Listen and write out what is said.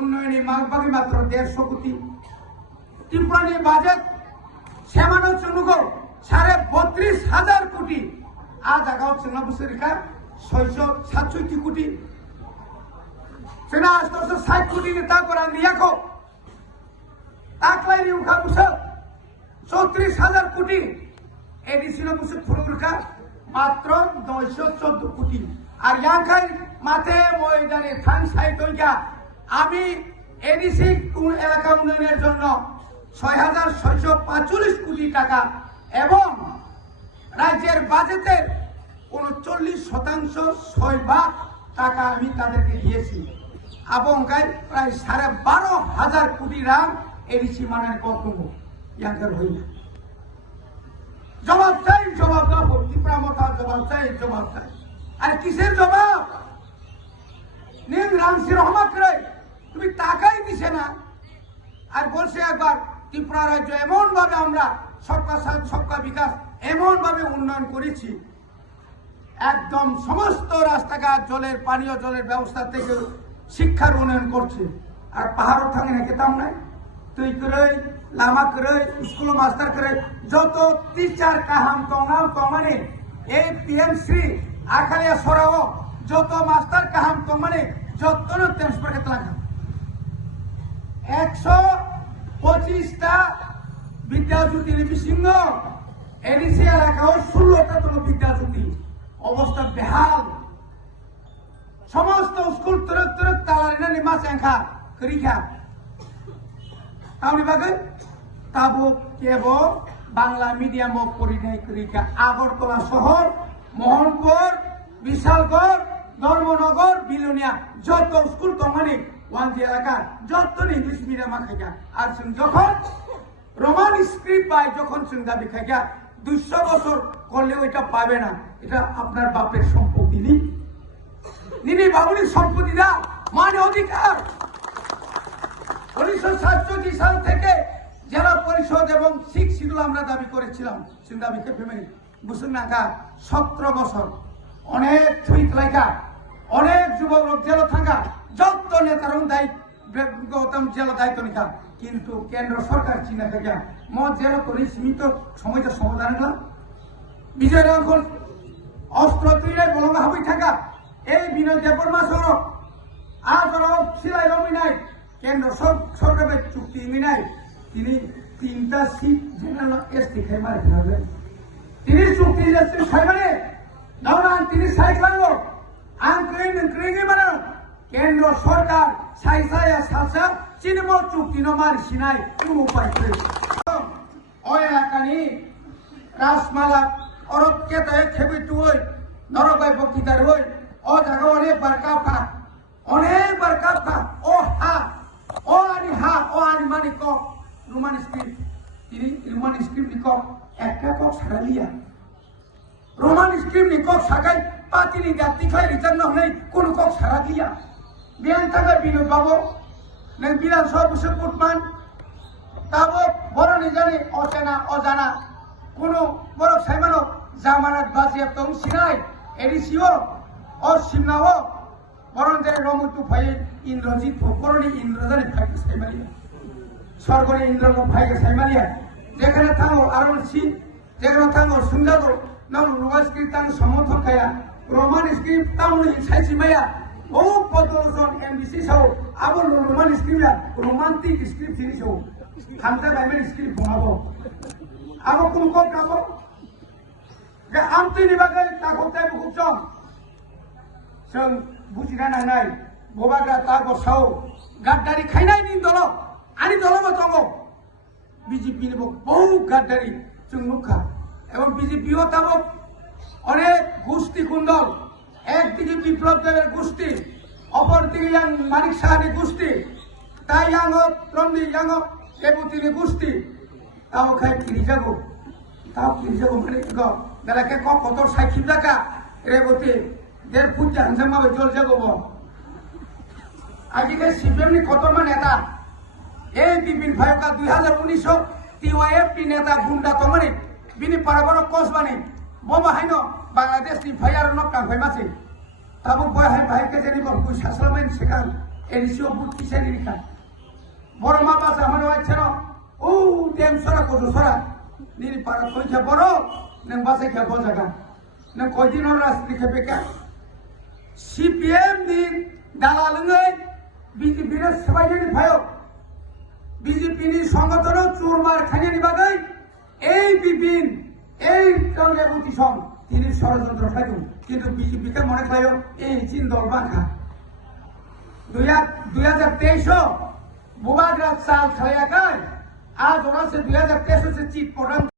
উন্নয়নে বাকি মাত্র 150 কোটি ত্রিপুরানি বাজেট সেমানো চুনুগো 32,000 কোটি আজ আগাও চুনা বছরিকা 667 কোটি চুনা 860 কোটি তা করা নিয়াকো তাকলাই উখা বুঝো 34,000 কোটি এডিসি বুঝো ফুরুরকা মাত্র 914 কোটি আর ইয়াংখাই মাঠে ময়দানে থান সাইট হইয়া আমি এডিসি এলাকা উন্নয়নের জন্য 6,645 কোটি টাকা এবং রাজ্যের বাজেটের 39% 6 ভাগ টাকা আমি তাদেরকে দিয়েছি এবং প্রায় 12,500 কোটি রাং এডিসি মানের কর্তব্য ইয়াঙ্কার হইল জবাব চাই জবাব দাও ত্রিপুরা মতা জবাব চাই জবাব চাই আর কিসের জবাব নীল রামসি রহমত করে তুমি টাকাই দিছে না আর বলছে একবার ত্রিপুরা রাজ্য এমন ভাবে আমরা সবকা সাথ সবকা বিকাশ এমন ভাবে উন্নয়ন করেছি একদম সমস্ত রাস্তাঘাট জলের পানীয় জলের ব্যবস্থা থেকে শিক্ষার উন্নয়ন করছে আর পাহাড় থাকে না কেতাম নাই তুই করে লামা করে স্কুল মাস্টার করে যত টিচার কাহাম তঙ্গাম তমানে এই পিএমসি আখালিয়া সরাও যত মাস্টার কাহাম তমানে যত ট্রান্সফার ক্ষেত্রে লাগা 125টা বিদ্যাজ্যোতি লিপিসিংহ এডিসি এলাকাও 16টা তোর বিদ্যাজ্যোতি অবস্থা বেহাল সমস্ত স্কুল তুরক তুরক তালারিনা নিমা চেঙ্খা করিখা তাহলে বাগে তাবো কেব বাংলা মিডিয়াম পরিণয় করিখা আগরতলা শহর মোহনপুর বিশালগড় ধর্মনগর বিলুনিয়া যত স্কুল তো মানে ওয়ানজি এলাকা যত ইংলিশ মিডিয়াম খাইগা আর যখন রোমান স্ক্রিপ্ট পাই যখন দাবি খাইগা 200 বছর করলে ওইটা পাবে না এটা আপনার বাপের সম্পত্তি নিনি বাবুলির সম্পত্তি না মানে অধিকার 1947 সাল থেকে জেলা পরিষদ এবং 6 শিডিউল আমরা দাবি করেছিলাম সিন্দাবিকে ফ্যামিলি বুঝুন না 17 বছর অনেক থুইত লাইকা অনেক যুবক লোক জেল থাকা যত নেতার দায়িত্ব জেল দায়িত্ব নিকা কিন্তু কেন্দ্র সরকার চিনা থেকে মত জেল করে সীমিত সময়টা সমাধান হলাম বিজয় রাঙ্গল অস্ত্র তৈরি বলঙ্গা হাবি থাকা এই বিনয় দেববর্মা সড়ক আর সিলাই রমি নাই কেন্দ্র সরকারের চুক্তি নাই তিনি 3টা সিট জেনারেল এসটি খাই মারে ফেলবেন তিনি চুক্তি খাইবারে নওরান তিনি সাইকেল আঙ্ক্রিং বানান কেন্দ্র সরকার সাইসায়া সালসা চিনমল চুক্তি নমার সিনাই কোন উপায় করে ওই এলাকানি রাসমালা অরক্ষে তাই খেবি তুই নরবাই বক্তৃতার হই ও জায়গা অনেকবার কাপা ও হা ও আনি হা ও আনি মানি ক রোমান স্ক্রিপ্ট তিনি রোমান স্ক্রিপ্ট নিক একটা কক সারা লিয়া রোমান স্ক্রিপ্ট নিক সাকাই পাতিনি জাতি খাই রিটার্ন হই কোন কক সারা দিয়া বিয়ান থাকা বিনোদ বাবু নং বিধানসভা বসে কুটমান তাবো বড় নিজানি অচেনা অজানা কোন বড় সাইমানো জামানাত বাজিয়াত তং সিনাই এডিসিও ও সিমনাও বরং যে রমতু ভাই ইন্দ্রজিৎ ফকরনি ইন্দ্রজানি ভাইকে সাইমালিয়া স্বর্গরে ইন্দ্র ভাইকে সাইমালিয়া যেখানে থাকো আরো সি যেখানে থাকো সুন্দর নাম রোমান স্ক্রিপ্ট তাং সমর্থন খায়া রোমান স্ক্রিপ্ট তাং সাইছি মাইয়া ও পদজন এমবিসি সাও আবার রোমান স্ক্রিপ্ট রোমান্টিক স্ক্রিপ্ট জিনিস হো হামজা বাইবেল স্ক্রিপ্ট বানাবো আবার কোন কোন কাবো যে আমতিনি বাগে তাকতে বুকচম जों बुजिना नांनाय बबाग्रा तागो साव गाद्दारि खायनाय नि दल आनि दलबो दङ বিজেপি नि बहु गाद्दारि जों नुखा এবং বিজেপিও তাবো অনেক গোষ্ঠী কুণ্ডল একদিকে বিপ্লব দেবের গোষ্ঠী অপরদিকে ইয়াং মানিক সাহানি গোষ্ঠী তাই ইয়াং রন্দি ইয়াং এবুতিনি গোষ্ঠী তাও খাই ফিরি যাবো মানে বেলাকে কত সাইখিম জায়গা রেবতী 1.5 ফুট হানসাম মাবে জল যাবো আজকে সিপিএম নি কত নেতা এই বিপিন ভাইকা 2019 টিওয়াইএফ নেতা গুন্ডা তো মানে বিনি পারাবর কোস বানি ববা হাইনো বাংলাদেশ নি ভাইয়ার নক কাং ভাই মাসে তাবো বয় হাই ভাই কে জেনি বল কুই সাসলামেন সেকাল এনিসিও বুট কিসানি নিকা বড় মা বাসা আমার হচ্ছে না ও টেম সরা কোজো সরা নিরি পারা কইছে বড় নং বাসা খেয়ে জায়গা নং কয়দিন ওর রাস্তা খেপে কে সিপিএম নি দালালঙ্গै বিজেপির সবাইনি ভাইও বিজেপি নি সংগঠন চুরমার খাইনি বাগাই এই বিপিন এই কাউলেবুতি সং তিনি ষড়যন্ত্র খাইদুন কিন্তু বিজেপিকে মনে খাইও এই চীন দল বাঁকা 2023 বুবাগ্রাত সাল খাইয়াকাই আজ ওরা সে 2023 সে চিট প্রোগ্রাম